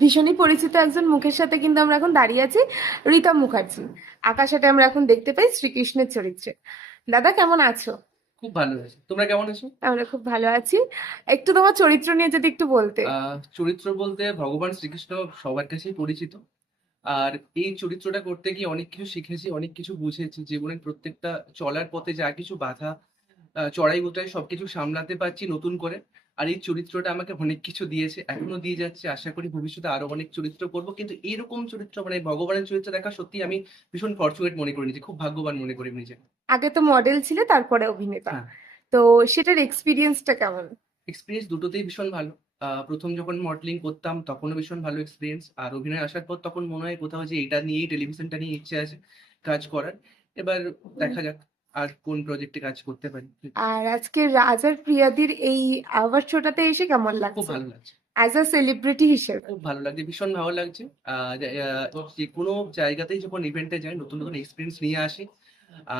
ভীষণই পরিচিত একজন মুখের সাথে কিন্তু আমরা এখন দাঁড়িয়ে আছি, রীতা মুখার্জি। আকাশাতে আমরা এখন দেখতে পাই শ্রীকৃষ্ণের চরিত্রে। দাদা কেমন আছো? খুব ভালো হয়েছে। তোমরা কেমন আছো? আমরা খুব ভালো আছি। একটু তোমার চরিত্র নিয়ে যদি একটু বলতে। চরিত্র বলতে ভগবান শ্রীকৃষ্ণ সবার কাছেই পরিচিত। আর এই চরিত্রটা করতে গিয়ে অনেক কিছু শিখেছি, অনেক কিছু বুঝেছি। জীবনের প্রত্যেকটা চলার পথে যা কিছু বাধা, চড়াই উতরাই সবকিছু সামলাতে পারছি নতুন করে। আর এই চরিত্রটা আমাকে অনেক কিছু দিয়েছে, এখনো দিয়ে যাচ্ছে। আশা করি ভবিষ্যতে আরো অনেক চরিত্র করব। কিন্তু এরকম চরিত্র মানে ভগবানের চরিত্র দেখা সত্যি আমি ভীষণ ফরচুনেট মনে করি নিজে, খুব ভাগ্যবান মনে করি নিজেকে। আগে তো মডেল ছিলে, তারপরে অভিনেতা। হ্যাঁ, তো সেটার এক্সপিরিয়েন্সটা কেমন? এক্সপেরিয়েন্স দুটোতেই ভীষণ ভালো। প্রথম যখন মডেলিং করতাম তখনও ভীষণ ভালো এক্সপেরিয়েন্স। আর অভিনয়ে আসার পর তখন মনে হয় কোথাও যে এটা নিয়েই টেলিভিশনটা নিয়ে ইচ্ছে আছে কাজ করার। এবার দেখা যাক আর কোন প্রজেক্টে কাজ করতে পারি। আর আজকে রাজার প্রিয়াদির এই অ্যাওয়ার্ড শোটাতে এসে কেমন খুব লাগছে ভালো লাগছে। অ্যাজ আ সেলিব্রিটি হিসেবে? খুব ভালো লাগছে, ভীষণ ভালো লাগছে। যেকোনো জায়গাতেই যখন ইভেন্টে যাই নতুন, নতুন এক্সপেরিয়েন্স নিয়ে আসি।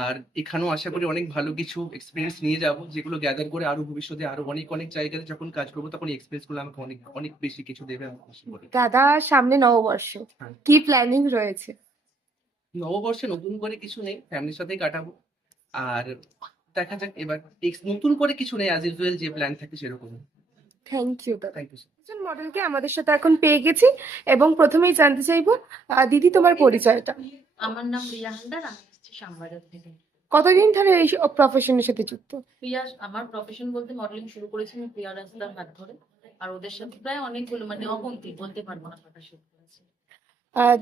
আর এখানেও আশা করি অনেক ভালো কিছু এক্সপেরিয়েন্স নিয়ে যাবো, যেগুলো গ্যাদার করে আরো ভবিষ্যতে আরো অনেক, অনেক জায়গাতে যখন কাজ করবো তখন এই এক্সপেরিয়েন্স গুলো আমাকে অনেক, অনেক বেশি কিছু দেবে আমি আশা করি। দাদা, সামনে নববর্ষ, হ্যাঁ। কি প্ল্যানিং রয়েছে? নববর্ষে নতুন করে কিছু নেই, ফ্যামিলির সাথেই কাটাবো। আর দেখা যাক এবার নতুন করে কিছু নেই, অ্যাজ ইউজুয়াল যে প্ল্যান থাকে সেরকম। থ্যাংক ইউ দাদা। Thank you. একজন মডেলকে আমাদের সাথে এখন পেয়ে গেছি, এবং প্রথমেই জানতে চাইবো, দিদি তোমার পরিচয়টা। আমার নাম রিয়া হালদার, আমি এসেছি শ্যামবাজার থেকে। কতদিন ধরে এই প্রফেশনের সাথে যুক্ত? প্রিয়া, আমার প্রফেশন বলতে মডেলিং শুরু করেছি আমি প্রিয়া রাজদার হাত ধরে। আর ওদের সাথে প্রায় অনেকগুলো মানে অগন্তি বলতে পারবো না কটা শুট করেছি।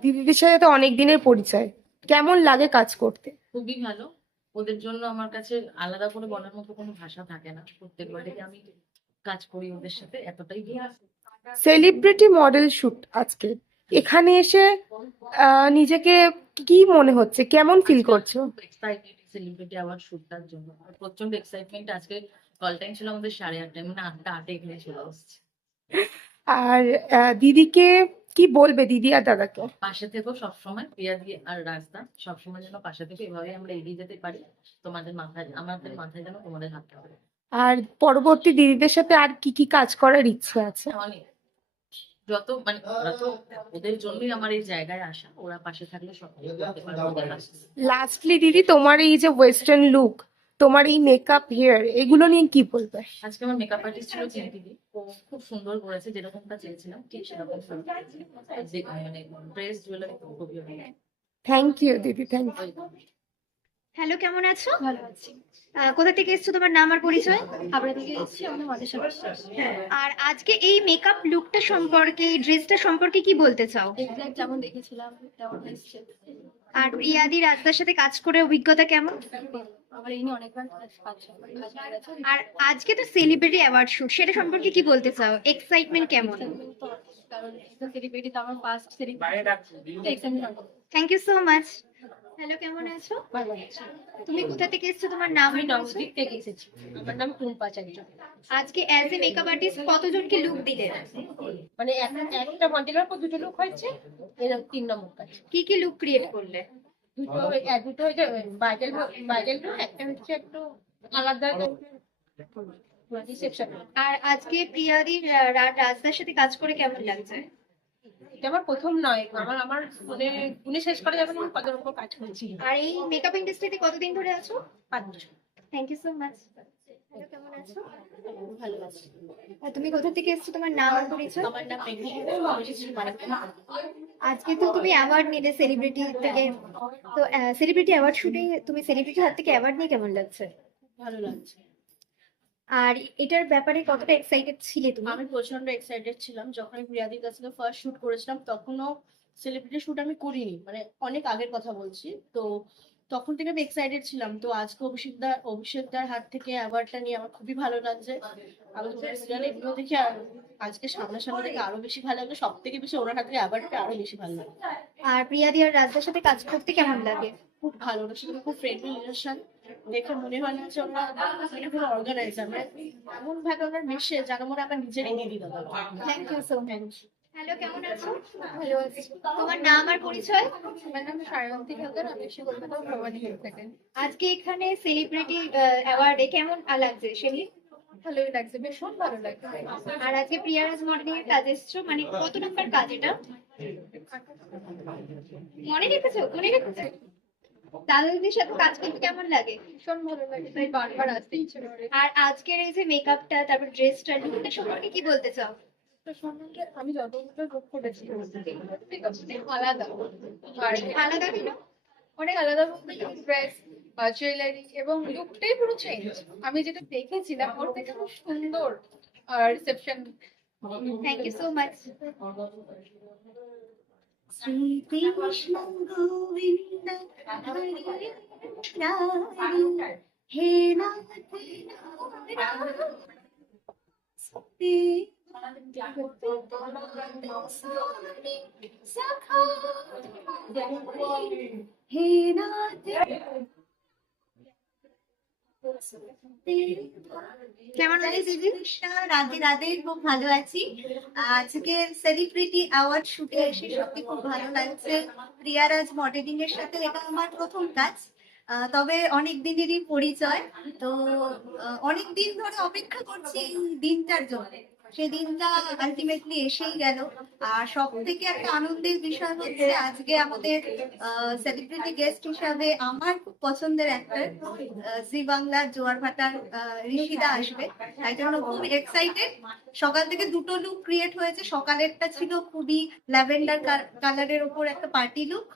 দিদিদের সাথে তো অনেক দিনের পরিচয়, কেমন লাগে কাজ করতে? খুবই ভালো। ওদের জন্য আমার কাছে আলাদা করে বলার মতো কোনো ভাষা থাকে না। প্রত্যেকবার থেকে আমি কাজ করি ওদের সাথে, এতটাই ভালো। সেলিব্রিটি মডেল শুট আজকে, এখানে এসে নিজেকে কি মনে হচ্ছে, কেমন ফিল করছো? এক্সাইটেড সেলিব্রিটি অ্যাওয়ার্ড শুটটার জন্য, আর প্রচন্ড এক্সাইটমেন্ট। আজকে কল টাইম ছিল আমাদের 8:30, মানে 8:08 এখানে চলে আসছে। আর দিদিকে কি বলবে, দিদি আর দাদাকে? পাশে থেকেও সবসময় প্রিয়া দিয়ে আর রাজদা সবসময় যেন পাশে থেকে এভাবে আমরা এগিয়ে যেতে পারি। তোমাদের মাথায়, আমাদের মাথায় যেন তোমাদের হাত হবে। আর পরবর্তী দিদিদের সাথে আর কি কি কাজ করার ইচ্ছে আছে? অনেক, যত মানে ওরা তো, ওদের জন্যই আমার এই জায়গায় আসা। ওরা পাশে থাকলে সব কিছু করতে পারবে ওদের পাশে। লাস্টলি দিদি, তোমার এই যে ওয়েস্টার্ন লুক, তোমার এই মেকআপ, হেয়ার, এগুলো নিয়ে কি বলবে? আজকে আমার মেকআপ আর্টিস্ট ছিল চিন্তিদি, ও খুব সুন্দর করেছে, যেরকমটা চেয়েছিলাম ঠিক সেরকম সুন্দর। মানে ড্রেস, জুয়েলারি খুবই ভালো। থ্যাংক ইউ দিদি, থ্যাংক ইউ। হ্যালো, কেমন আছো? ভালো আছি। কোথা থেকে এসছো, তোমার নাম আর পরিচয়? হাবড়া থেকে এসেছি, আমাদের মাঝে সাথে। আর আজকে এই মেকআপ লুকটা সম্পর্কে, এই ড্রেসটা সম্পর্কে কি বলতে চাও? এক্সাক্ট যেমন দেখেছিলাম তেমন এসছে। আর প্রিয়াদি রাজদার সাথে কাজ করে অভিজ্ঞতা কেমন? আমার এই নিয়ে অনেকবার কাজ হয়ে গেছে। আর আজকে তো সেলিব্রিটি অ্যাওয়ার্ড শুট, সেটা সম্পর্কে কি বলতে চাও? এক্সাইটমেন্ট কেমন? কারণ সেলিব্রিটি তো আমার first celebrity. Thank you so much. Hello, কেমন আছো? ভালো আছে। তুমি কোথা থেকে এসছো, তোমার নাম আমি আর পরিচয়? নবদ্বীপ থেকে এসেছি। আমার নাম টুম্পা চাকরি। আজকে অ্যাজ এ মেকআপ আর্টিস্ট কতজনকে লুক দিলে? মানে একটা কন্টেনার পর দুটো লোক হয়েছে, এরকম 3 নম্বর কাজ। কি কি লুক ক্রিয়েট করলে? দুটো হয়েছে বাইরেল বাইরেল, একটা হচ্ছে একটু আলাদা রিসেপশন। আর আজকে প্রিয়াদি রাজদার সাথে কাজ করে কেমন লাগছে? এটা আমার প্রথম নয়, আমার আমার মানে গুণে শেষ করা যাবে না, আমি কত রকম কাজ করছি। আর এই মেকআপ ইন্ডাস্ট্রিতে কতদিন ধরে আছো? 5 বছর। Thank you so much. Hello, কেমন আছো? ভালো আছি। আর তুমি কোথা থেকে এসছো, তোমার নাম আর পরিচয়? আমার নাম মেঘনা, আমি এসেছি মানিকপুর। আজকে তো তুমি অ্যাওয়ার্ড নিলে সেলিব্রিটি থেকে, তো সেলিব্রিটি অ্যাওয়ার্ড শুটে তুমি সেলিব্রিটির হাত থেকে অ্যাওয়ার্ড নিয়ে কেমন লাগছে? ভালো লাগছে। আর এটার ব্যাপারে কতটা এক্সাইটেড ছিলে তুমি? আমি প্রচন্ড এক্সাইটেড ছিলাম যখন আমি প্রিয়াদির কাছে ফার্স্ট শুট করেছিলাম। তখনও সেলিব্রিটি শুট আমি করিনি, মানে অনেক আগের কথা বলছি। তো তখন থেকে আমি এক্সাইটেড ছিলাম। তো আজকে অভিষেকদার হাত থেকে অ্যাওয়ার্ডটা নিয়ে আমার খুবই ভালো লাগছে। আমি সিরিয়ালে এগুলো দেখে আজকে সামনাসামনি দেখে আরো বেশি ভালো লাগলো। সব থেকে বেশি ওনার হাত থেকে অ্যাওয়ার্ডটা আরো বেশি ভালো লাগে। আর প্রিয়াদি আর রাজদার সাথে কাজ করতে কেমন লাগে? খুব ভালো, ওনার সাথে খুব ফ্রেন্ডলি রিলেশন। দেখে মনে হয় না যে ওনার মানে কোনো অর্গানাইজার, মানে এমন ভাবে ওনার মিশে যেন মনে আমার নিজেরই দিদি দাদা। Thank you so much. Hello, কেমন আছো? ভালো আছি। তোমার নাম আর পরিচয়? আমার নাম সায়ন্তী হালদার, আমি এসে কলকাতা ভবানী হিল থেকে। আজকে এখানে সেলিব্রিটি অ্যাওয়ার্ডে কেমন লাগছে সেদিন? ভালোই লাগছে, ভীষণ ভালো লাগছে। আর আজকে প্রিয়ারাজ মডেলিং এর কাজ এসছো, মানে কত নম্বর কাজ এটা? মনে রেখেছো? দাদাদের সাথে কাজ করতে কেমন লাগে? ভীষণ ভালো লাগে, তাই বারবার আসতে ইচ্ছে করে। আর আজকের এই যে মেকআপটা, তারপর ড্রেসটা, লুকটা সম্পর্কে কি বলতে চাও? তো সম্বন্ধে আমি যতগুলো লুক করেছি আলাদা, আর আলাদা কেন? অনেক আলাদা বলতে ড্রেস, জুয়েলারি এবং লুকটাই পুরো চেঞ্জ। আমি যেটা দেখেছিলাম ওর থেকে খুব সুন্দর reception. Thank you so much. Shrikrishna Govinda Hare Murari, হে নাথ হে নাথ। কেমন আছে দিদি? কৃষ্ণ রাধে রাধে, খুব ভালো আছি। আজকে সেলিব্রিটি অ্যাওয়ার্ড শুটে এসে সত্যি খুব ভালো লাগছে। প্রিয়ারাজ মডেলিং এর সাথে এটা আমার প্রথম কাজ, তবে অনেক দিনেরই পরিচয়। তো অনেক দিন ধরে অপেক্ষা করছি এই দিনটার জন্য, সেই দিনটা আলটিমেটলি এসেই গেল। আর সব থেকে একটা আনন্দের বিষয় হচ্ছে আজকে আমাদের সেলিব্রিটি গেস্ট হিসাবে আমার খুব পছন্দের অ্যাক্টর জি বাংলার জোয়ার ভাটার ঋষিদা আসবে, তাই জন্য খুব এক্সাইটেড। সকাল থেকে দুটো লুক ক্রিয়েট হয়েছে। সকালেরটা ছিল খুবই ল্যাভেন্ডার কালারের ওপর একটা পার্টি লুক,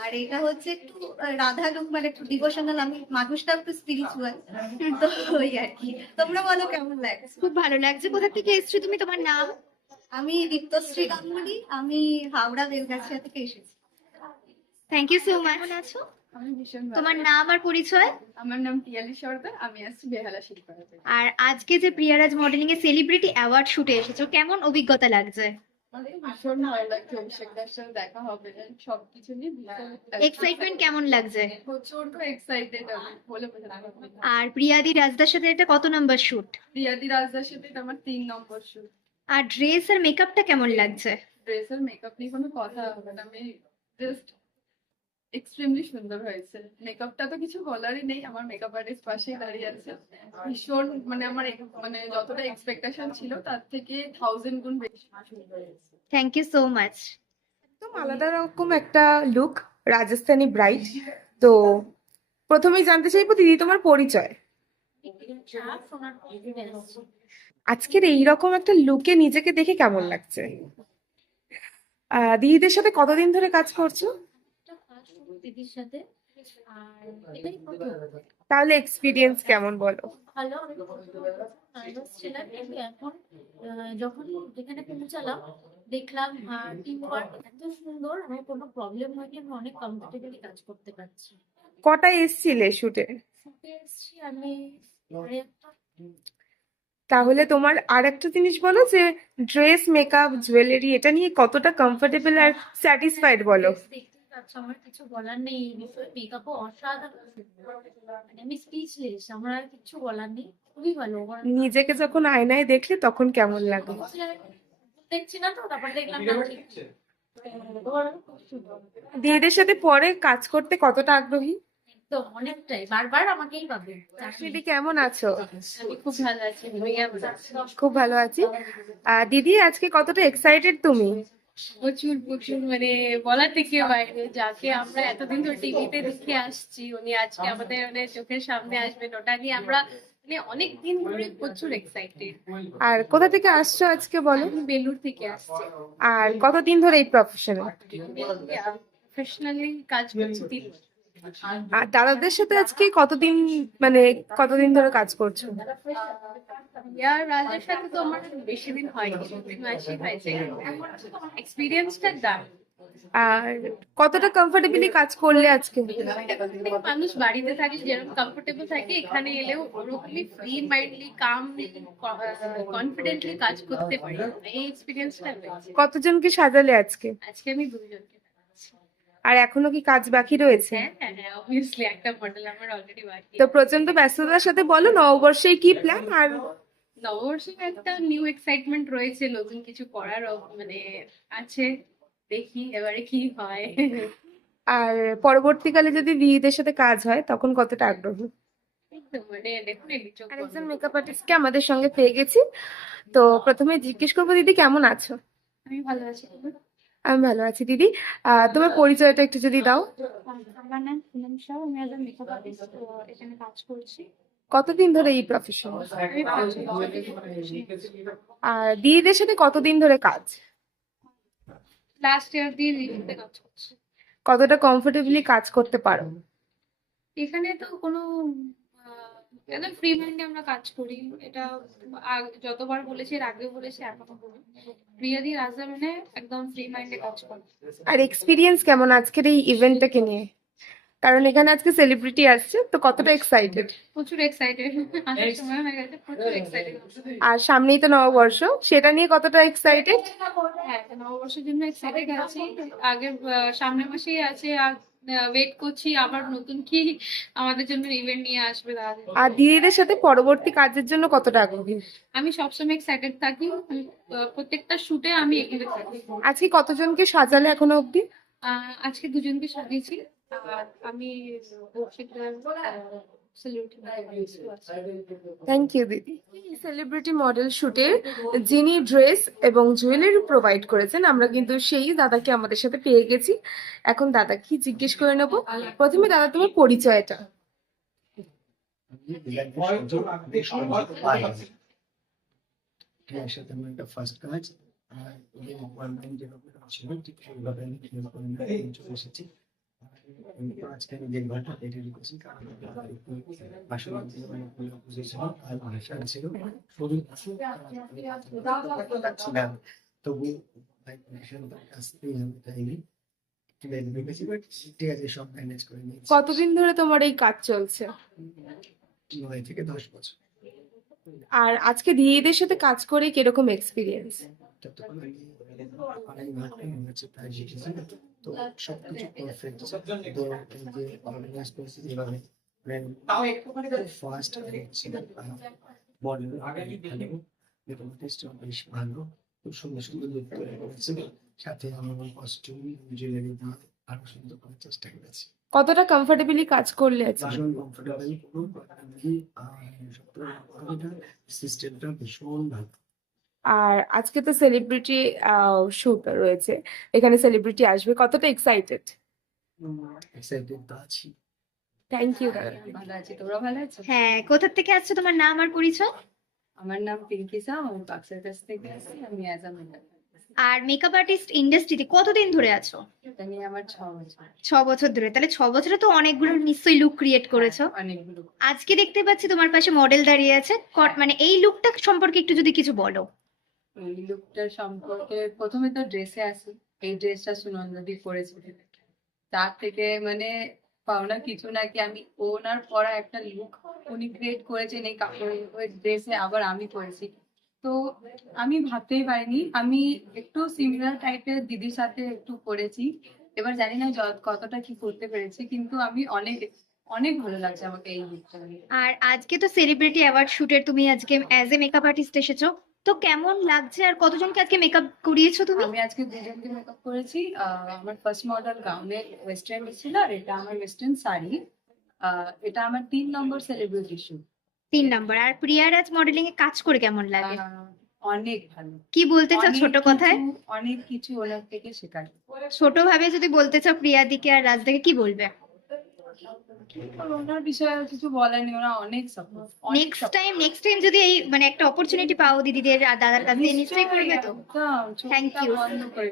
আর এটা হচ্ছে একটু রাধা লুক, মানে একটু ডিভোশনাল। আমি মানুষটা একটু স্পিরিচুয়াল, তো ওই আর কি। তোমরা বলো কেমন লাগছে? খুব ভালো লাগছে। কোথা থেকে এসছো তুমি? তোমার নাম? আমি দীপ্তশ্রী গাঙ্গুলি, আমি হাওড়া বেলগাছিয়া থেকে এসেছি। Thank you so much. কেমন আছো? আমি ভীষণ তোমার নাম আর পরিচয়? আমার নাম পিয়ালি সরকার, আমি আসছি বেহালা শিল্পারা থেকে। আর আজকে যে প্রিয়ারাজ মডেলিং এর সেলিব্রিটি অ্যাওয়ার্ড শুটে এসেছো, কেমন অভিজ্ঞতা লাগছে? আমার তো ভীষণ ভালো লাগছে, অভিষেকদার সাথে দেখা হবে, সবকিছু নিয়ে ভীষণ এক্সাইটমেন্ট কেমন লাগছে? প্রচন্ড এক্সাইটেড আমি, বলে বোঝাতে পারবো না। আর প্রিয়াদি রাজদার সাথে এটা কত নাম্বার শুট? রিয়াদি রাজদার সাথে এটা আমার 3 নম্বর শুট। আর ড্রেস আর মেকআপটা কেমন লাগছে? ড্রেসের মেকআপ নিয়ে কোনো কথা হবে না, আমি জাস্ট এক্সট্রিমলি সুন্দর হয়েছে। মেকআপটা তো কিছু বলারই নেই, আমার মেকআপ আর্টিস্ট পাশেই দাঁড়িয়ে আছে। ভীষণ মানে আমার মানে যতটা এক্সপেকটেশন ছিল তার থেকে 1000 গুণ বেশি সুন্দর হয়েছে। Thank you so much. একদম আলাদা রকম একটা লুক, রাজস্থানি ব্রাইড। তো প্রথমেই জানতে চাইবো দিদি তোমার পরিচয়। আজকের এইরকম একটা লুকে নিজেকে দেখে কেমন লাগছে? দিদিদের সাথে কতদিন ধরে কাজ করছো? দিদির সাথে। আর এটাই প্রথম। তাহলে এক্সপিরিয়েন্স কেমন বলো? ভালো, আমি নার্ভাস ছিলাম, কিন্তু এখন যখন যেখানে পৌঁছালাম দেখলাম টিম ওয়ার্ক এত সুন্দর, আমার কোনো প্রবলেম হয়নি, আমি অনেক কমফোর্টেবলি কাজ করতে পারছি। কটায় এসছিলে শুটে? ছুটে এসেছি আমি সাড়ে আটটা। তাহলে তোমার আর একটা জিনিস বলো যে ড্রেস, মেকআপ, জুয়েলারি এটা নিয়ে কতটা কমফোর্টেবল আর স্যাটিসফাইড বলো? দেখতেই পাচ্ছ, আমার কিছু বলার নেই এই বিষয়ে। মেকআপও অসাধারণ সুন্দর। মানে আমি স্পিচলেস, আমার আর কিছু বলার নেই, খুবই ভালো। নিজেকে যখন আয়নায় দেখলে তখন কেমন লাগে? দেখছি না তো, তারপর দেখলাম না ঠিক। খুব সুন্দর। দিদিদের সাথে পরে কাজ করতে কতটা আগ্রহী? একদম অনেকটাই, বারবার আমাকেই পাবে। দিদি কেমন আছো? আমি খুব ভালো আছি, তুমি কেমন আছো? খুব ভালো আছি। দিদি আজকে কতটা এক্সাইটেড তুমি? প্রচুর প্রচুর, মানে বলার থেকে বাইরে। যাকে আমরা এতদিন ধরে টিভিতে দেখে আসছি, উনি আজকে আমাদের মানে চোখের সামনে আসবেন, ওটা নিয়ে আমরা মানে অনেক দিন ধরে প্রচুর এক্সাইটেড। আর কোথা থেকে আসছো আজকে বলো? আমি বেলুর থেকে আসছি। আর কতদিন ধরে এই প্রফেশনে? প্রফেশনালি কাজ করছি 3 বছর। আর দাদাদের সাথে আজকে কতদিন, মানে কতদিন ধরে কাজ করছো? ইয়ার রাজের সাথে তো আমার বেশি দিন হয়নি, 2-3 মাসই হয়েছে। এক্সপিরিয়েন্সটা দারুণ। আর কতটা কমফোর্টেবলি কাজ করলে আজকে? মানুষ বাড়িতে থাকলে যেরকম কমফোর্টেবল থাকে, এখানে এলেও ওরকমই ফ্রি মাইন্ডলি, কামলি, কনফিডেন্টলি কাজ করতে পারি। এই এক্সপিরিয়েন্সটা হয়েছে। কতজনকে সাজালে আজকে? আজকে আমি 2 জনকে পাচ্ছি। আর এখনো কি কাজ বাকি রয়েছে? হ্যাঁ, অবভিয়াসলি একটা মডেল আমার অলরেডি বাকি। তো প্রচন্ড ব্যস্ততার সাথে বলো নববর্ষে কি প্ল্যান? আর নববর্ষে একটা নিউ এক্সাইটমেন্ট রয়েছে, নতুন কিছু করার মানে আছে, দেখি এবারে কি হয়। আর পরবর্তীকালে যদি দিদিদের সাথে কাজ হয় তখন কতটা আগ্রহ? একদম মানে ডেফিনেটলি চোখ বন্ধ আরেকজন করে। মেকআপ আর্টিস্টকে আমাদের সঙ্গে পেয়ে গেছি। তো প্রথমে জিজ্ঞেস করবো, দিদি কেমন আছো? আমি ভালো আছি। তুমি? আমি ভালো আছি দিদি। তোমার পরিচয়টা একটু যদি দাও। আমার নাম পুনম শাহ, আমি একজন মেকআপ আর্টিস্ট, এখানে কাজ করছি। কতদিন ধরে এই প্রফেশন? আমি 5 বছর ধরে আর দিদিদের সাথে কতদিন ধরে কাজ? লাস্ট ইয়ার দিয়ে রিভিউতে কাজ করছি। কতটা কমফোর্টেবলি কাজ করতে পারো? এখানে তো কোনো একদম ফ্রি মাইন্ডে আমরা কাজ করি। এটা যতবার বলেছি, এর আগেও বলেছি, এখনো বলি, প্রিয়াদি রাজা মানে একদম ফ্রি মাইন্ডে কাজ করে। আর এক্সপিরিয়েন্স কেমন আজকের এই ইভেন্টটাকে নিয়ে? কারণ এখানে আজকে সেলিব্রিটি আসছে, তো কতটা এক্সাইটেড? প্রচুর এক্সাইটেড, আসার সময় হয়ে গেছে, প্রচুর এক্সাইটেড। আর সামনেই তো নববর্ষ, সেটা নিয়ে কতটা এক্সাইটেড? হ্যাঁ, নববর্ষের জন্য এক্সাইটেড আছি। আগের সামনের মাসেই আছে, আর ওয়েট করছি আবার নতুন কি আমাদের জন্য ইভেন্ট নিয়ে আসবে তাহলে। আর দিদিদের সাথে পরবর্তী কাজের জন্য কতটা আগ্রহী? আমি সবসময় এক্সাইটেড থাকি, প্রত্যেকটা শুটে আমি এখানে থাকি। আজকে কতজনকে সাজালে এখনো অব্দি? আজকে দুজনকে সাজিয়েছি, আর আমি থ্যাংক ইউ দিদি। সেলিব্রিটি মডেল শুটের যিনি ড্রেস এবং জুয়েলারি প্রোভাইড করেছেন, আমরা কিন্তু সেই দাদাকে আমাদের সাথে পেয়ে গেছি। এখন দাদা কি জিজ্ঞেস করে নেবো। প্রথমে দাদা, তোমার পরিচয়টা। এর সাথে আমার একটা ফার্স্ট কাজ, আর এই ওয়ান টাইম যেভাবে ছিল ঠিক সেইভাবে আমি ক্লিয়ার করে নিয়ে চলে এসেছি। আজকে আমি দেখভালটা এটা রেখেছি, কারণ আসলে বুঝেছিলাম আর ভাষা ছিল শরীর তবু আসতেই হবে তাইনি রেখেছি, বাট ঠিক আছে সব ম্যানেজ করে নিয়েছি। কতদিন ধরে তোমার এই কাজ চলছে? 9 থেকে 10 বছর। আর আজকে দিদিদের সাথে কাজ করে কিরকম এক্সপিরিয়েন্স? যতক্ষণ আমি ঘন্টা হয়েছে প্রায় শিখেছি, তো সবকিছু পারফেক্ট। তো এই যে অর্গানাইজ করেছি যেভাবে ফার্স্ট বডি ভালো, মেকআপ বেশ ভালো, খুব সুন্দর সুন্দর লুক তৈরি করেছে। সাথে আমার কস্টিউম জুয়েলারি দিয়ে আরো সুন্দর করার চেষ্টা করেছি। কতটা কমফোর্টেবলি কাজ করলে আজকে? ভীষণ কমফোর্টেবল, কোনো আমি সিস্টেমটা ভীষণ ভালো। আর আজকে তো সেলিব্রিটি শুট রয়েছে, এখানে সেলিব্রিটি আসবে, কতটা এক্সাইটেড? এক্সাইটেড তো আছি। থ্যাংক ইউ দাদা। ভালো আছি, তোমরা ভালো আছো? হ্যাঁ, কোথা থেকে আসছো, তোমার নাম আর পরিচয়? আমার নাম পিঙ্কি সাহ, আমি বাক্সার কাছ থেকে আসছি। আমি অ্যাজ আ মেকআপ আর মেকআপ আর্টিস্ট ইন্ডাস্ট্রিতে কতদিন ধরে আছো? এটা নিয়ে আমার 6 বছর। 6 বছর ধরে। তাহলে 6 বছরে তো অনেকগুলো নিশ্চয়ই লুক ক্রিয়েট করেছো। অনেকগুলো। আজকে দেখতে পাচ্ছি তোমার পাশে মডেল দাঁড়িয়ে আছে, মানে এই লুকটা সম্পর্কে একটু যদি কিছু বলো। এই লুকটার সম্পর্কে প্রথমে তো ড্রেসে আসি। এই ড্রেসটা সুনন্দাদি পরেছে, তার থেকে মানে পাওনা কিছু নাকি আমি ওনার পরা একটা লুক উনি ক্রিয়েট করেছেন এই কাপড় ওই ড্রেসে, আবার আমি করেছি। তো আমি ভাবতেই পারিনি আমি একটু সিমিলার টাইপের দিদির সাথে একটু করেছি। এবার জানি না কতটা কি করতে পেরেছি, কিন্তু আমি অনেক অনেক ভালো লাগছে আমাকে এই লুকটা নিয়ে। আর আজকে তো সেলিব্রিটি অ্যাওয়ার্ড শুটের তুমি আজকে অ্যাজ এ মেকআপ আর্টিস্ট এসেছো, তো কেমন লাগছে আর কতজনকে আজকে মেকআপ করিয়েছো তুমি? আমি আজকে দুজনকে মেকআপ করেছি। আমার ফার্স্ট মডেল গাউনে ওয়েস্টার্ন ছিল, আর এটা আমার ওয়েস্টার্ন শাড়ি। এটা আমার 3 নম্বর সেলিব্রিটি শুট। 3 নম্বর। আর প্রিয়ারাজ মডেলিং এ কাজ করে কেমন লাগে? অনেক ভালো। কি বলতে চাও অনেক ছোট কথায়? অনেক কিছু ওনার থেকে শেখার। ছোট ভাবে যদি বলতে চাও প্রিয়াদিকে আর রাজদাকে কি বলবে? ওনার বিষয়ে কিছু বলার নেই, ওরা অনেক সাপোর্ট। নেক্সট টাইম যদি এই মানে একটা অপরচুনিটি পাও দিদিদের আর দাদার কাছে, নিশ্চয়ই করবে তো? Thank you,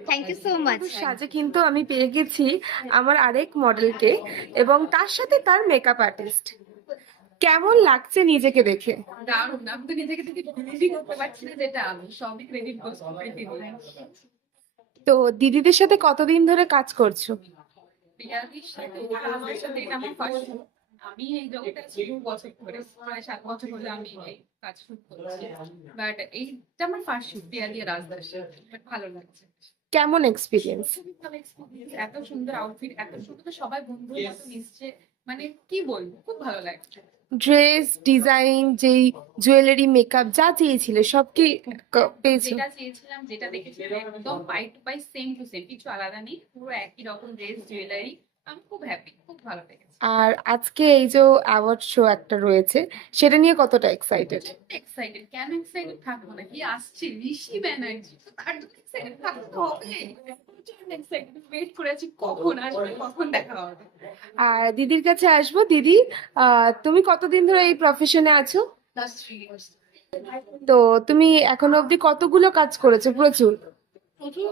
thank you so much. সাজে কিন্তু আমি পেয়ে গেছি আমার আরেক মডেলকে, এবং তার সাথে তার মেকআপ আর্টিস্ট। কেমন লাগছে নিজেকে দেখে? দারুণ, আমি তো নিজেকে থেকে বিলিভই করতে পারছি না যেটা আমি, সবই ক্রেডিট করছি। তো দিদিদের সাথে কতদিন ধরে কাজ করছো? প্রিয়াদির সাথে আমার সাথে এটা আমার ফার্স্ট শুট। আমি এই জগতে আছি 2 বছর ধরে, প্রায় 7 বছর হলো আমি এই কাজ শুট করছি। বাট এইটা আমার ফার্স্ট শুট প্রিয়াদি আর রাজদার সাথে। বাট ভালো লাগছে, কেমন এক্সপিরিয়েন্স? খুবই ভালো এক্সপিরিয়েন্স। এত সুন্দর আউটফিট, এত সুন্দর, সবাই বন্ধুর মতো মিশছে, মানে কি বলবো, খুব ভালো লাগছে। ড্রেস ডিজাইন, যেই জুয়েলারি মেকআপ যা চেয়েছিলে সব কি পেয়েছো? যেটা চেয়েছিলাম, যেটা দেখেছিলাম, একদম by to by same to same, কিছু আলাদা নেই, পুরো একই রকম ড্রেস জুয়েলারি। আমি খুব হ্যাপি, খুব ভালো লেগেছে। আর আজকে এই যে অ্যাওয়ার্ড শো একটা রয়েছে, সেটা নিয়ে কতটা এক্সাইটেড? এক্সাইটেড, কেন এক্সাইটেড থাকবো না? কি আসছে ঋষি ব্যানার্জি, তো তার জন্য এক্সাইটেড থাকতে হবে। প্রচন্ড এক্সাইটেড, ওয়েট করে আছি কখন আসবে, কখন দেখা হবে। আর দিদির কাছে আসবো। দিদি, তুমি কতদিন ধরে এই প্রফেশনে আছো? Last 3 years. তো তুমি এখনো অবধি কতগুলো কাজ করেছো? প্রচুর। প্রচুর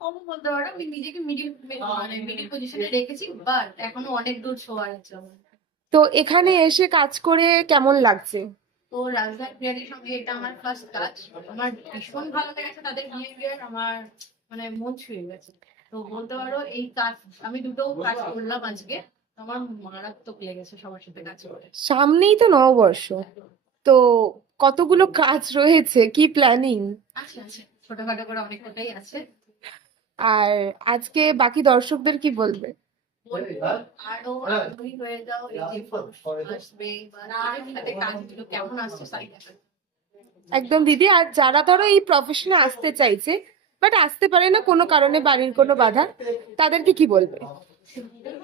কম বলতে পারো, আমি নিজেকে মিডিল পজিশনে রেখেছি, বাট এখনো অনেক দূর ছোঁয়ার আছে আমার। তো এখানে এসে কাজ করে কেমন লাগছে? তো রাজধানী বিরিয়ানির সঙ্গে এটা আমার ফার্স্ট কাজ। আমার ভীষণ ভালো লেগেছে তাদের বিহেভিয়ার, আমার মানে মন ছুঁয়ে গেছে। তো বলতে পারো এই কাজ আমি দুটো কাজ করলাম আজকে, তো আমার মারাত্মক লেগেছে সবার সাথে কাজ করে। সামনেই তো নববর্ষ, তো কতগুলো কাজ রয়েছে, কি প্ল্যানিং? আছে আছে, ছোটখাটো করে অনেক কটাই আছে। আর আজকে বাকি দর্শকদের কি বলবে? বলবো আরো আগ্রহী হয়ে যাও, এই যে আসবে বা নিজের সাথে কাজগুলো কেমন আসছে সাইড। একদম দিদি। আর যারা ধরো এই প্রফেশনে আসতে চাইছে বাট আসতে পারে না কোনো কারণে, বাড়ির কোনো বাধা, তাদেরকে কি বলবে?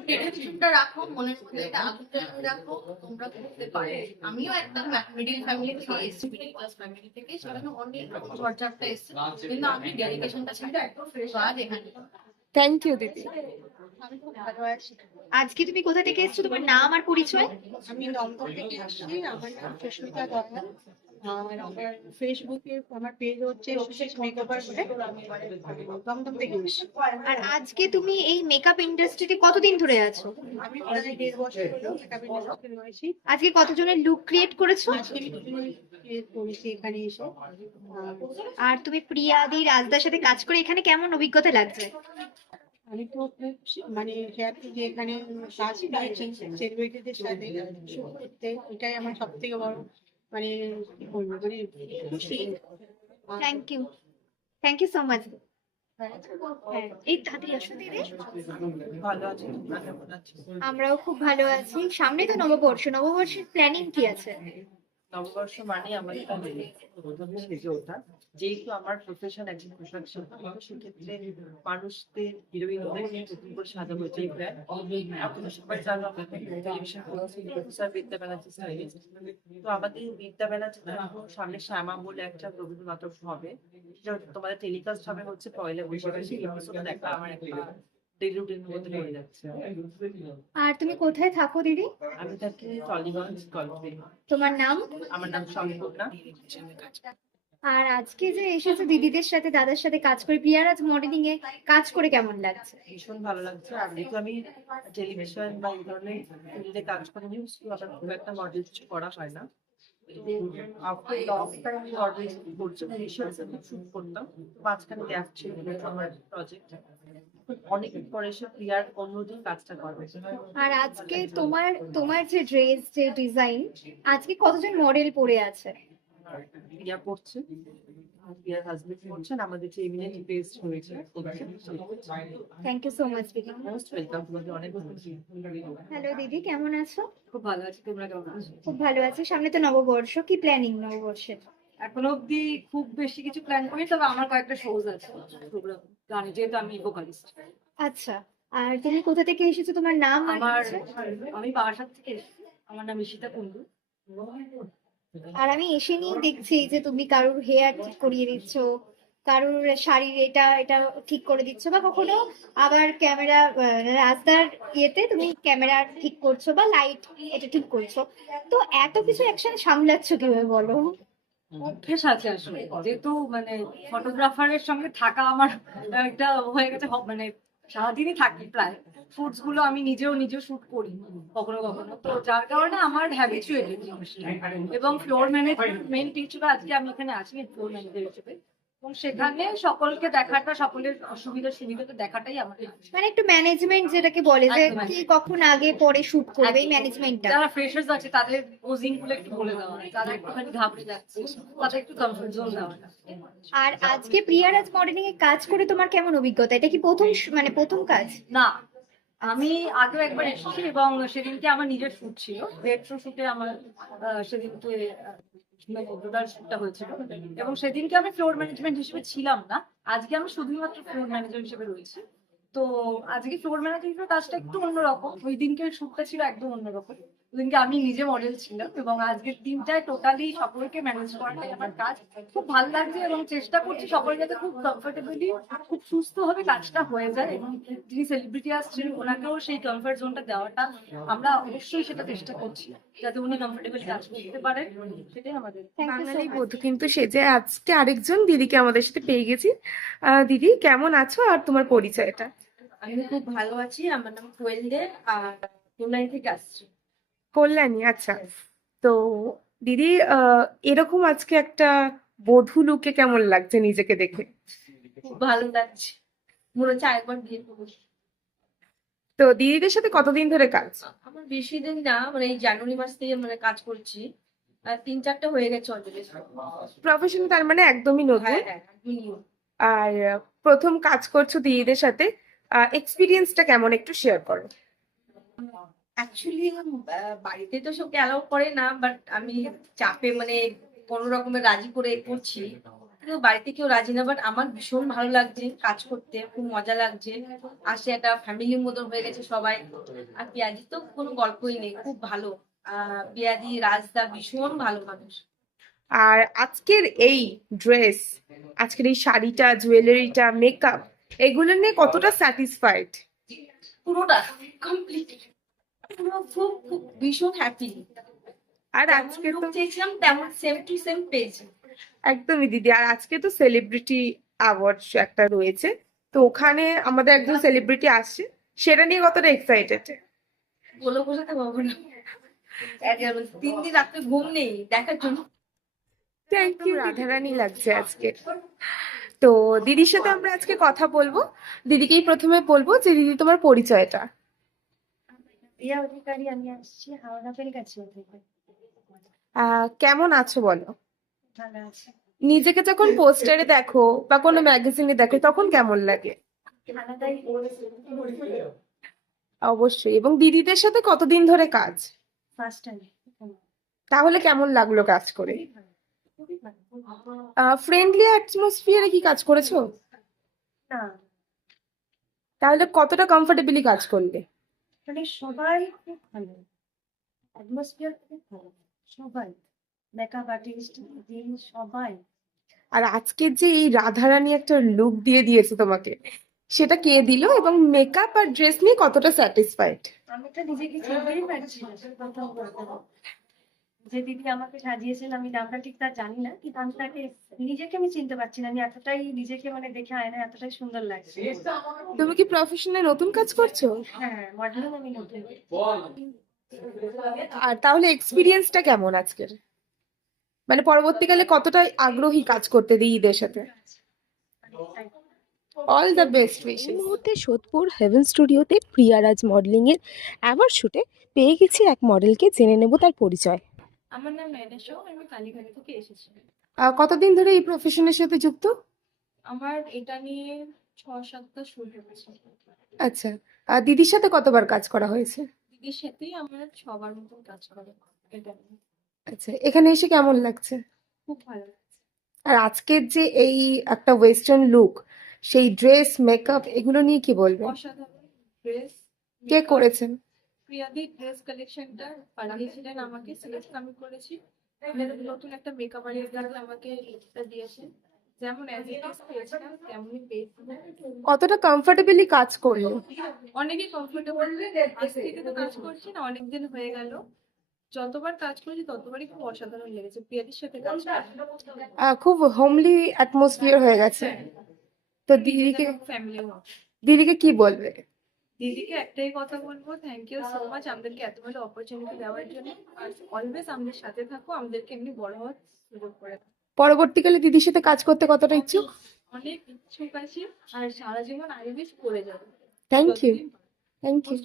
ডেডিকেশনটা রাখো, মনের মধ্যে একটা আগ্রহ রাখো, তোমরা করতে পারো। আমিও একটা মিডিল ফ্যামিলি থেকে এসেছি, মিডিল ক্লাস ফ্যামিলি থেকে, সেখানে অনেক রকম ঝড়ঝাপটা এসেছে, কিন্তু আমি ডেডিকেশনটা ছিল একটু ফ্রেশ আজ এখানে। থ্যাংক ইউ দিদি। আমি খুব ভালো আছি। আজকে তুমি কোথা থেকে এসেছো, তোমার নাম আর পরিচয়? আমি দমদম থেকে আসছি, আমার নাম সুস্মিতা দয়াল। আর আমার ফেসবুকে আমার পেজ হচ্ছে সুশেষ মেকওভার বলে, দমদম থেকে এসেছি। আর আজকে তুমি এই মেকআপ ইন্ডাস্ট্রিতে কতদিন ধরে আছো? আমি প্রায় 1.5 বছর হলো মেকআপ ইন্ডাস্ট্রিতে রয়েছি। আজকে কতজনের লুক ক্রিয়েট করেছো? আজকে আমি দুজনে create করেছি এখানে এসে। আর তুমি প্রিয়াদি রাজদার সাথে কাজ করে এখানে কেমন অভিজ্ঞতা লাগছে? আমি তো মানে যে এখানে কাজ পেয়েছি সেলিব্রিটিদের সাথে শুট করতে, এটাই আমার সব থেকে বড় মানে কি বলবো মানে খুশি। Thank you so much. হ্যাঁ, এই তাড়াতাড়ি আসো দিদি। ভালো আছে, তোমরা কেমন আছো? আমরাও খুব ভালো আছি। সামনে তো নববর্ষ, নববর্ষের প্ল্যানিং কি আছে? নববর্ষ মানে আমাদের family প্রথমে সেজে ওঠা। যেহেতু আমার প্রফেশন একজন পোশাক শিল্পী, সেক্ষেত্রে মানুষদের হিরোইন নতুন করে সাজাবো, এটাই প্ল্যান। আপনারা সবাই জানো আমাদের টেলিভিশন প্রফেসর বিদ্যা ব্যানার্জি স্টাইলিস্ট। তো আমাদের বিদ্যা ব্যানার্জি সামনে শ্যামা বলে একটা রবীন্দ্র নাটক হবে, সেটা তোমাদের টেলিকাস্ট হবে হচ্ছে 1লা বৈশাখে। সেই episode দেখা আমার একটা ডেইলি রুটিন মধ্যে পড়ে যাচ্ছে। আর তুমি কোথায় থাকো দিদি? আমি থাকি টলিগঞ্জ কলকাতায়। তোমার নাম? আমার নাম সম্পূর্ণা। আর আজকে যে এসেছো দিদিদের সাথে দাদার সাথে কাজ করে, প্রিয়ারাজ মডেলিং এ কাজ করে কেমন লাগছে? ভীষণ ভালো লাগছে। আর যেহেতু আমি টেলিভিশন বা এই ধরনের ফিল্ডে কাজ করি, নিউজ আমার খুব একটা মডেল কিছু করা হয় না। আফটার লং টাইম মডেল করছি, শুট করতাম, মাঝখানে গ্যাপ ছিল আমার প্রজেক্ট। অনেক পরে এসে প্রিয়ার অন্যদিন কাজটা করবে। আর আজকে তোমার তোমার যে ড্রেস, যে ডিজাইন, আজকে কতজন মডেল পরে আছে? প্রিয়া পড়ছে, প্রিয়ার হাজবেন্ড পড়ছেন, আমাদের যে এমিনেন্ট বেস্ট হয়েছে। থ্যাংক ইউ সো মাচ দিদি। মোস্ট ওয়েলকাম, তোমাকে অনেক হ্যালো দিদি, কেমন আছো? খুব ভালো আছি, তোমরা কেমন আছো? খুব ভালো আছি। সামনে তো নববর্ষ, কি প্ল্যানিং নববর্ষের? এখনো অব্দি খুব বেশি কিছু প্ল্যান করি, তবে আমার কয়েকটা শোজ আছে প্রোগ্রাম গানে, যেহেতু আমি ভোকালিস্ট। আচ্ছা, আর তুমি কোথা থেকে এসেছো, তোমার নাম আর আমার পরিচয়? আমি বারাসাত থেকে এসেছি। আমার নাম ঈশিতা কুন্ডু। আর আমি এসে নিয়ে দেখছি যে তুমি কারোর হেয়ার ঠিক করিয়ে দিচ্ছ, কারোর শাড়ির এটা এটা ঠিক করে দিচ্ছ, বা কখনো আবার ক্যামেরা রাস্তার ইয়েতে তুমি ক্যামেরা ঠিক করছো বা লাইট এটা ঠিক করছো। তো এত কিছু একসাথে সামলাচ্ছ কিভাবে বলো? অভ্যেস আছে আসলে, যেহেতু মানে ফটোগ্রাফারের সঙ্গে থাকা আমার একটা হয়ে গেছে, মানে সারাদিনই থাকি প্রায়। ফুডস গুলো আমি নিজেও শুট করি কখনো কখনো, তো যার কারণে আমার হ্যাবিচুয়েটেড জিনিসটা। এবং ফ্লোর ম্যানেজমেন্ট হিসেবে আজকে আমি এখানে আছি ফ্লোর ম্যানেজার হিসেবে, এবং সেখানে সকলকে দেখাটা, সকলের সুবিধাটা দেখাটাই আমার কাজ। মানে একটু ম্যানেজমেন্ট যেটাকে বলে, যে একদম, কি কখন আগে পরে শুট করবে, এই ম্যানেজমেন্টটা। যারা ফ্রেশার্স আছে তাদের পোজিং গুলো একটু বলে দেওয়া, যারা একটুখানি ঘাবড়ে যাচ্ছে তাদের একটু কমফোর্ট জোন দেওয়া। আর আজকে প্রিয়ারাজ মডেলিং এ কাজ করে তোমার কেমন অভিজ্ঞতা? এটা কি প্রথম কাজ? না, আমি আগেও একবার এসেছি, এবং সেদিনকে আমার নিজের শুট ছিল, রেট্রো শুটে আমার সেদিনকে মধ্যদার শুটটা হয়েছিল, এবং সেদিনকে আমি ফ্লোর ম্যানেজমেন্ট হিসেবে ছিলাম না। আজকে আমি শুধুমাত্র ফ্লোর ম্যানেজার হিসেবে রয়েছি, তো আজকে ফ্লোর ম্যানেজিং কাজটা একটু অন্যরকম, ওই দিনকে শুটটা ছিল একদম অন্যরকম। ওদিনকে আমি নিজে মডেল ছিলাম এবং আজকের দিনটায় টোটালি সকলকে ম্যানেজ করাটাই আমার কাজ। খুব ভালো লাগছে এবং চেষ্টা করছি সকলের যাতে খুব কমফোর্টেবলি খুব সুস্থভাবে কাজটা হয়ে যায়, এবং যিনি সেলিব্রিটি আসছেন ওনাকেও সেই কমফর্ট জোনটা দেওয়াটা আমরা অবশ্যই সেটা চেষ্টা করছি যাতে উনি কমফোর্টেবলি কাজ করতে পারেন, সেটাই আমাদের। বাঙালি বধূ কিন্তু সেজে আজকে আরেকজন দিদিকে আমাদের সাথে পেয়ে গেছি। দিদি কেমন আছো আর তোমার পরিচয়টা? আমি খুব ভালো আছি, আমার নাম কোয়েল দে, আর কল্যাণী থেকে আসছি। কল্যাণী, আচ্ছা। তো দিদি এরকম আজকে একটা বধূ লুকে কেমন লাগছে নিজেকে দেখে? খুব ভালো লাগছে, মনে হচ্ছে আরেকবার বিয়ে করবো। তো দিদিদের সাথে কতদিন ধরে কাজ? আমার বেশি দিন না, মানে এই জানুয়ারি মাস থেকে মানে কাজ করছি, আর 3-4টা হয়ে গেছে অলরেডি। প্রফেশন তার মানে একদমই নতুন। হ্যাঁ হ্যাঁ, একদমই। আর প্রথম কাজ করছো দিদিদের সাথে, এক্সপিরিয়েন্সটা কেমন একটু শেয়ার করো। অ্যাকচুয়ালি বাড়িতে তো সব অ্যালাউ করে না, বাট আমি চাপে মানে কোনো রকমের রাজি করে করছি, কিন্তু বাড়িতে কেউ রাজি না। বাট আমার ভীষণ ভালো লাগছে কাজ করতে, খুব মজা লাগছে। আসে একটা ফ্যামিলির মতন হয়ে গেছে সবাই। আর পিয়াজি তো কোনো গল্পই নেই, খুব ভালো। পিয়াজি রাজদা ভীষণ ভালো মানুষ। আর আজকের এই ড্রেস, আজকের এই শাড়িটা, জুয়েলারিটা, মেকআপ, এগুলো নিয়ে কতটা স্যাটিসফাইড? পুরোটা কমপ্লিট, পুরো খুব খুব ভীষণ হ্যাপি। আর যেমন আজকে look তো চেয়েছিলাম তেমন সেম টু সেম পেয়েছি। একদমই দিদি। আর আজকে তো সেলিব্রিটি অ্যাওয়ার্ড একটা রয়েছে, তো ওখানে আমাদের একজন সেলিব্রিটি আসছে, সেটা নিয়ে কতটা এক্সাইটেড? বলে বোঝাতে পারবো না। 3 দিন রাত্রে ঘুম নেই দেখার জন্য। Thank you. রাধারানী লাগছে আজকে। তো দিদির সাথে আমরা আজকে কথা বলবো। দিদিকেই প্রথমে বলবো যে দিদি তোমার পরিচয়টা। প্রিয়া অধিকারী, আমি আসছি হাওড়া বেলগাছি থেকে। কেমন আছো বলো? ভালো আছে। নিজেকে যখন পোস্টারে দেখো বা কোনো ম্যাগাজিনে দেখো তখন কেমন লাগে? আলাদাই। অবশ্যই। এবং দিদিদের সাথে কতদিন ধরে কাজ? First time. তাহলে কেমন লাগলো কাজ করে? খুবই ভালো। ফ্রেন্ডলি অ্যাটমসফিয়ারে কি কাজ করেছো? না, তাহলে কতটা কমফোর্টেবলি কাজ করলে? মানে সবাই খুব ভালো, অ্যাটমসফিয়ার খুব ভালো, সবাই মেকআপ আর্টিস্ট সবাই। আর আজকে যে এই রাধারানী একটা লুক দিয়ে দিয়েছে তোমাকে, সেটা কে দিল এবং মেকআপ আর ড্রেস নিয়ে কতটা স্যাটিসফাইড? আমি তো নিজেকে চিনতেই পারছি না, সত্যি কথা বলতে হবে। যে দিদি আমাকে সাজিয়েছেন, আমি নামটা ঠিক তার জানি না, কিন্তু আমি তাকে নিজেকে আমি চিনতে পারছি না। আমি এতটাই নিজেকে মানে দেখে আয়না এতটাই সুন্দর লাগছে। তুমি কি প্রফেশনে নতুন কাজ করছো? হ্যাঁ, মডেলিং আমি নতুন। আর তাহলে এক্সপিরিয়েন্সটা কেমন আজকের? মানে পরবর্তীকালে কতটা আগ্রহী কাজ করতে দিদিদের সাথে? All the best wishes. এই মুহূর্তে সোদপুর হেভেন স্টুডিওতে প্রিয়ারাজ মডেলিং এর অ্যাওয়ার্ড শুটে পেয়ে গেছি এক মডেলকে, জেনে নেব তার পরিচয়। আমার নাম নয়না শো, আমি কালীঘাটি থেকে এসেছি। কতদিন ধরে এই প্রফেশনের সাথে যুক্ত? আমার এটা নিয়ে 6-7টা শুট হয়েছে। আচ্ছা। দিদির সাথে কতবার কাজ করা হয়েছে? দিদির সাথেই আমার 6বার মতন কাজ করে এটা নিয়ে। আচ্ছা, এখানে এসে কেমন লাগছে? খুব ভালো লাগছে। আর আজকের যে এই একটা ওয়েস্টার্ন লুক, সেই ড্রেস, মেকআপ, এগুলো নিয়ে কি বলবে? অসাধারণ ড্রেস। কে করেছেন? প্রিয়াদি ড্রেস কালেকশনটা পাঠিয়েছিলেন আমাকে, সিলেক্ট আমি করেছি। এবার নতুন একটা মেকআপ আর্টিস্ট আমাকে এটা দিয়েছে, যেমন অ্যাজ ইট ইজ পেয়েছিলাম তেমনই পেয়েছি। কতটা কমফোর্টেবলি কাজ করলো? অনেকই কমফোর্টেবল। আজ থেকে তো কাজ করছি না, অনেকদিন হয়ে গেল। যতবার কাজ করেছি ততবারই খুব অসাধারণ লেগেছে প্রিয়াদির সাথে কাজ করে। খুব হোমলি অ্যাটমসফিয়ার হয়ে গেছে। তো দিদিকে কি বলবে? দিদিকে একটাই কথা বলবো, থ্যাংক ইউ সো মাচ আমাদেরকে এত ভালো অপরচুনিটি দেওয়ার জন্য। আর অলওয়েজ আমাদের সাথে থাকো, আমাদেরকে এমনি বড় হওয়ার সুযোগ করে দাও। পরবর্তীকালে দিদির সাথে কাজ করতে কতটা ইচ্ছুক? অনেক ইচ্ছুক আছি, আর সারা জীবন আই উইশ করে যাবো। Thank you. Thank you.